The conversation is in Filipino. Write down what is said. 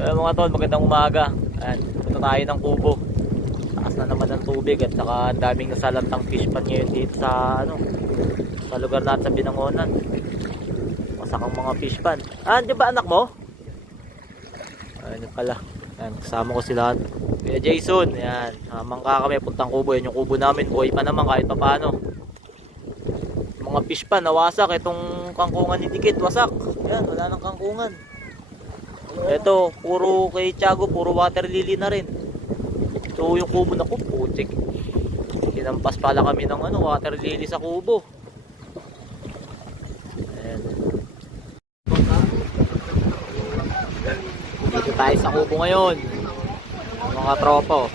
Mga tol, magandang umaga. Ayan, punta tayo ng kubo. Taas na naman ng tubig at saka ang daming nasalantang fish pan ngayon dito sa sa lugar natin sa Binangonan. Masak ang mga fish pan. Di ba anak mo? Ayun pala. Ayan, kasama ko sila. Kuya Jason, ayan. Mangka kami puntang kubo. Yan yung kubo namin. Buhay pa naman kahit pa paano. Mga fish pan nawasak. Itong kangkungan ni Dikit wasak. Ayan, wala nang kangkungan. Ito, puro kay Tiago, puro water lily na rin. Ito yung kubo na ko, putik. Kinampas pala kami ng water lily sa kubo. Ayan. Dito tayo sa kubo ngayon. Mga tropa.